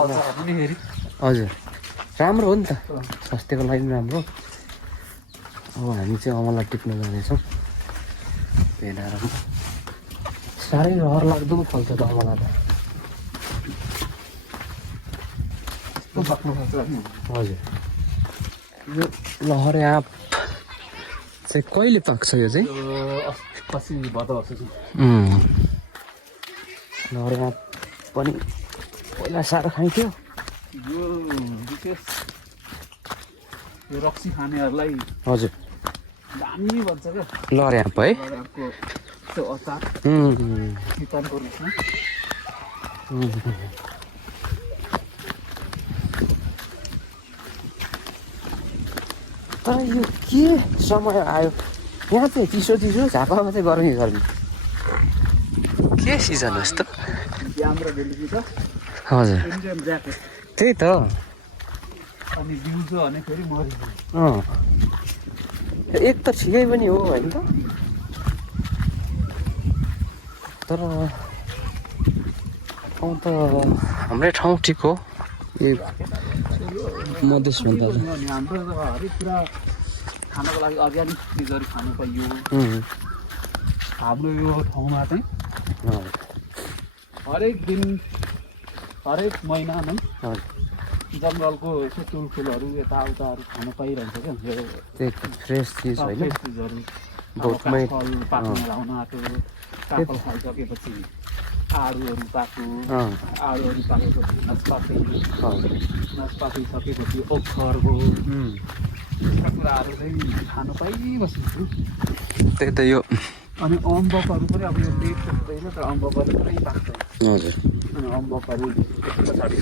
पनि हेरी हजुर राम्रो हो नि त स्वास्थ्यको लागि पनि राम्रो अब हामी चाहिँ अमला टिप्न जानेछौँ भेडारमा साह्रै रहर लाग्दो पो फल्छ त अमला त यस्तो पाक्नु पर्छ नि हजुर यो लहरे आँप चाहिँ कहिले पाक्छ यो चाहिँ पछि भदौ असोज लहरे आँप पनि पहिला साह्रो खाइन्थ्यो यो विशेष यो रक्सी खानेहरूलाई हजुर दामी भन्छ क्या लहरे आँप है लहरेको त्यो अचार चिकनको रूपमा तर यो के समय आयो यहाँ चाहिँ चिसो चिसो झापामा चाहिँ गर्मी गर्मी के सिजन हो यस्तो बिहान र बेलुकी त हजुर एनिटाइम ज्याकेट त्यही त अनि दिउँसो भने फेरि मरिन्छ एक त ठिकै पनि हो होइन त तर ठाउँ त हाम्रै ठाउँ ठिक हो यो मधेसभन्दा अनि हाम्रो त हरेक कुरा खानको लागि अर्ग्यानिक चिजहरू खानु पाइयो हाम्रो यो ठाउँमा चाहिँ हरेक दिन हरेक महिना नै जङ्गलको यसो तुलफुलहरू यताउताहरू खान पाइरहन्छ क्या त्यही फ्रेस चिज होइन फ्रेस चिजहरू बोटमै फल पाक्न लाउन आएको काफल खाइसकेपछि आडुहरू पाक्यो आडुहरू पाकेपछि नासपाती सकेपछि ओखरको यस्ता कुराहरू चाहिँ खान पाइबस्छु त्यही त यो अनि अम्बकहरू पनि अब यो लेट हुँदैन तर अम्बकहरू पुरै पाक्छ हजुर अनि अम्बकहरू पछाडि